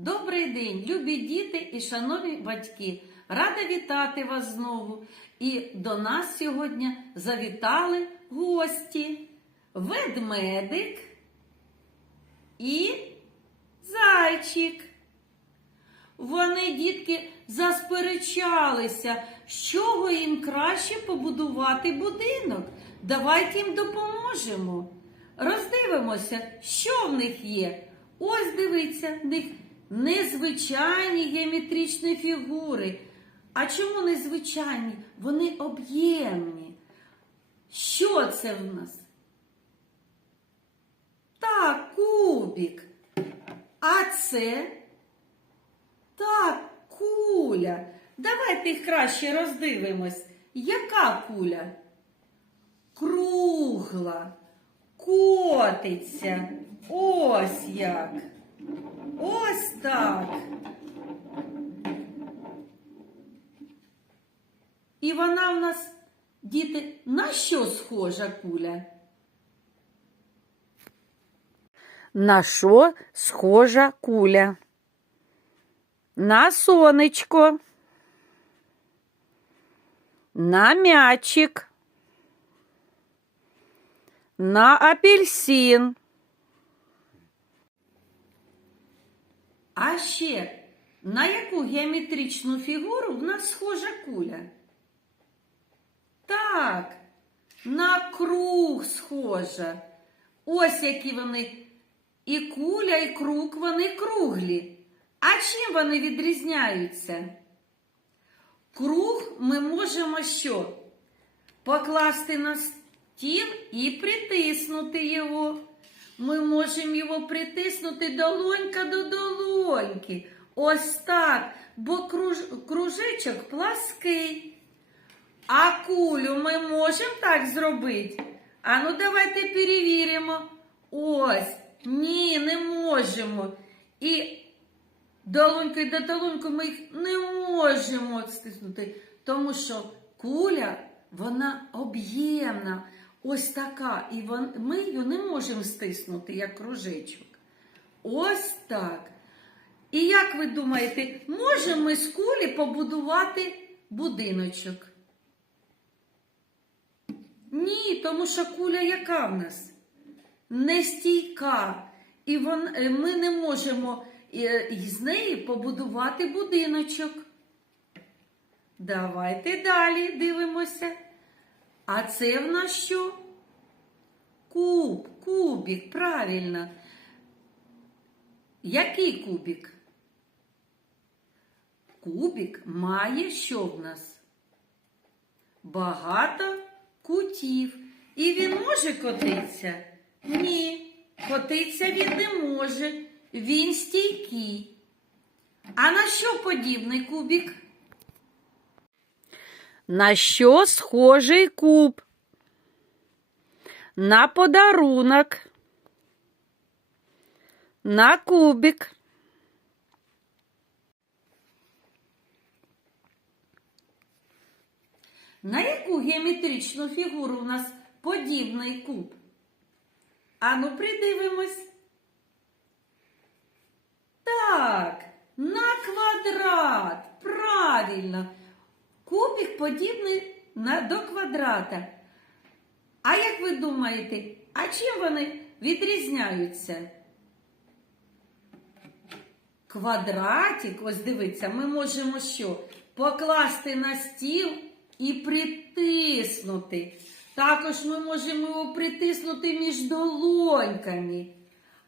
Добрий день, любі діти і шановні батьки! Рада вітати вас знову. І до нас сьогодні завітали гості. Ведмедик і зайчик. Вони, дітки, засперечалися, з чого їм краще побудувати будинок. Давайте їм допоможемо. Роздивимося, що в них є. Ось дивіться, в них незвичайні геометричні фігури. А чому незвичайні? Вони об'ємні. Що це в нас? Так, кубик. А це? Так, куля. Давайте їх краще роздивимось. Яка куля? Кругла, котиться. Ось як. Ось так. І вона в нас, діти, на що схожа куля? На що схожа куля? На сонечко, на м'ячик, на апельсин, А ще на яку геометричну фігуру в нас схожа куля? Так, на круг схожа. Ось які вони. І куля, і круг вони круглі. А чим вони відрізняються? Круг ми можемо що? Покласти на стіл і притиснути його. Ми можемо його притиснути долонька до долоньки. Ось так, бо круж, кружечок плаский. А кулю ми можемо так зробити? А ну давайте перевіримо. Ось, ні, не можемо. І долонькою до долоньку ми їх не можемо стиснути, тому що куля, вона об'ємна, ось така. І ми її не можемо стиснути, як кружечок. Ось так. І як ви думаєте, можемо ми з кулі побудувати будиночок? Ні, тому що куля яка в нас? Нестійка. І вон, е, ми не можемо е, з неї побудувати будиночок. Давайте далі дивимося. А це в нас що? Куб, кубик, правильно. Який кубик? Кубик має що в нас? Багато кутів. І він може котитися? Ні, котитися він не може. Він стійкий. А на що подібний кубик? На що схожий куб? На подарунок, на кубик. На яку геометричну фігуру у нас подібний куб? Ану, придивимось. Так, на квадрат. Правильно. Кубик подібний на, до квадрата. А як ви думаєте, а чим вони відрізняються? Квадратик, ось дивіться, ми можемо що? Покласти на стіл і притиснути. Також ми можемо його притиснути між долоньками.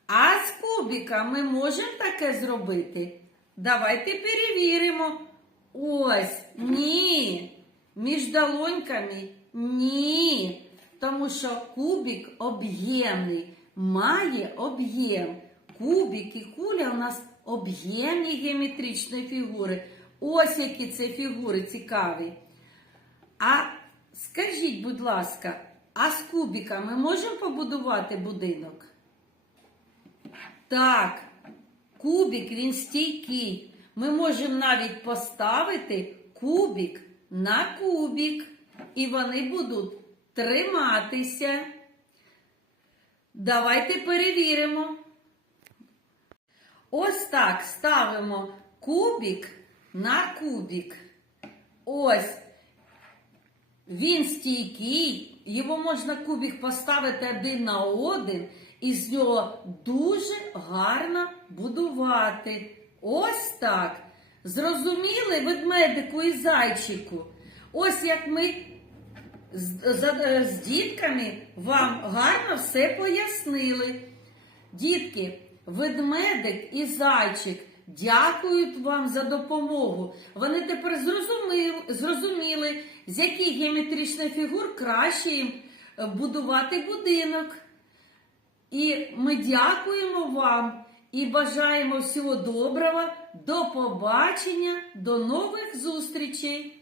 А з кубика ми можемо таке зробити? Давайте перевіримо. Ось, ні. Між долоньками ні. Тому що кубик об'ємний, має об'єм. Кубик і куля у нас об'ємні геометричні фігури. Ось які це фігури цікаві. А скажіть, будь ласка, а з кубика ми можемо побудувати будинок? Так, кубик він стійкий. Ми можемо навіть поставити кубик на кубик, і вони будуть триматися. Давайте перевіримо. Ось так ставимо кубик на кубик. Ось. Він стійкий, його можна кубик поставити один на один, і з нього дуже гарно будувати. Ось так. Зрозуміли ведмедику і зайчику? Ось як ми з, з, з дітками вам гарно все пояснили. Дітки, ведмедик і зайчик дякують вам за допомогу. Вони тепер зрозуміли, зрозуміли з яких геометричних фігур краще їм е, будувати будинок. І ми дякуємо вам і бажаємо всього доброго. До побачення, до нових зустрічей!